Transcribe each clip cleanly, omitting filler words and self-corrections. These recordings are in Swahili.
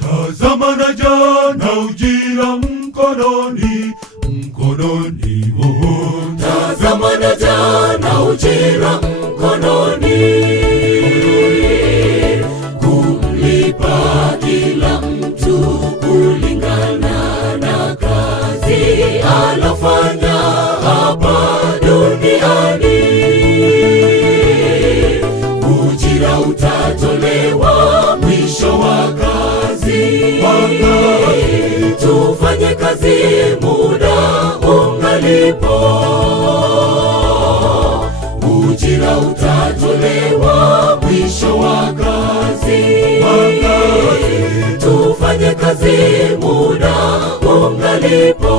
Tazama naja na ujira mkononi, mkononi oh. Tazama naja na ujira mkononi, kumlipa kila mtu kulingana na kazi alofanya hapa duniani. Ujira utatolewa mwisho wa kazi. Tufanye kazi muda ungalipo. Ujira utatolewa mwisho wa kazi. Tufanye kazi muda ungalipo.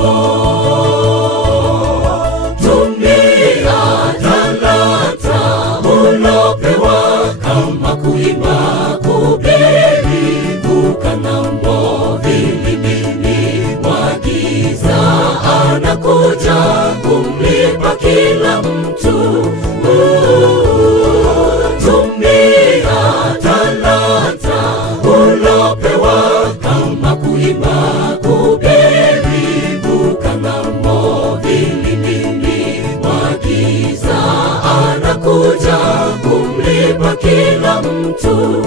Tumia talanta ulopewa, kama kuimba, kuhubiri, kukang'ambo, vilibini mwagiza. Anakuja kumlipa kila mtu. Tumia talanta ulopewa, kama kuimba, kuhubiri, kukang'ambo, vilibini mwagiza. Anakuja kumlipa kila mtu.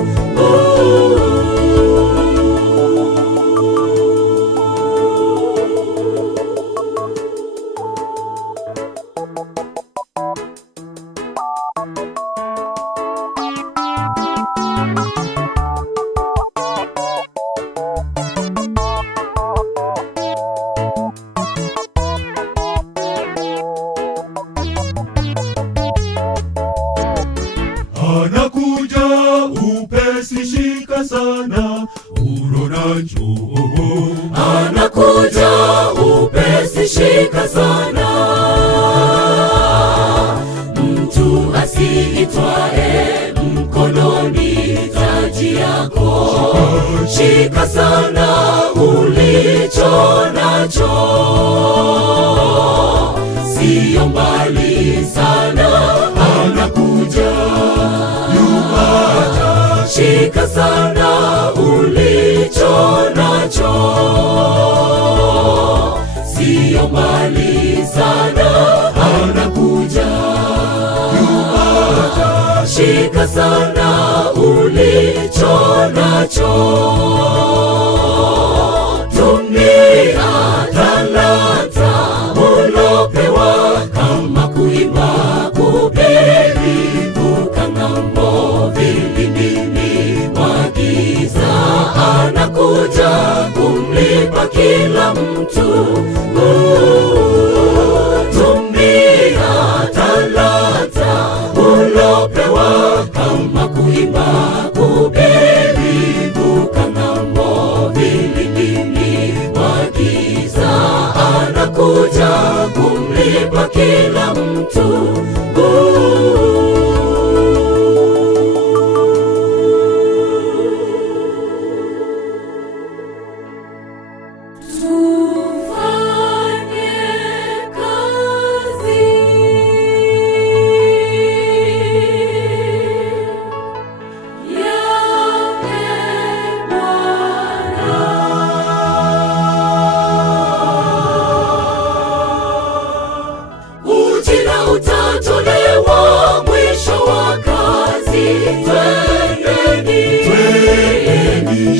Anakuja upesi, shika sana uronacho. Anakuja upesi, shika sana. Mtu asiitwae mkononi taji yako. Shika sana ulicho nacho, sio mbali sana. Anakuja, shika sana ulicho nacho, sio mbali sana. Anakuja, shika sana ulicho nacho. Tumia talanta ulopewa, kama kuimba, kuhubiri, kukang'ambo, vilibini mwagiza. Anakuja kumlipa kila mtu. Tumia talanta ulopewa, kama kuimba, kuhubiri, kukang'ambo, vilibini mwagiza. Anakuja kumlipa kila mtu. Ujira utatolewa mwisho wa kazi. Twendeni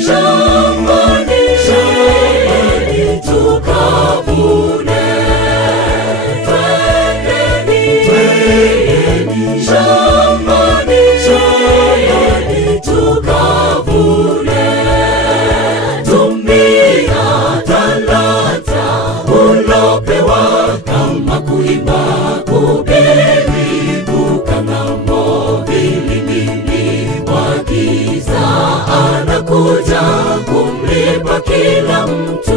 shambani, tukavune. Twendeni shambani, tukavune. Tumia talanta ulopewa, kama kuimba, kuhubiri, kukang'ambo, vilibini mwagiza. Anakuja kumlipa kila mtu.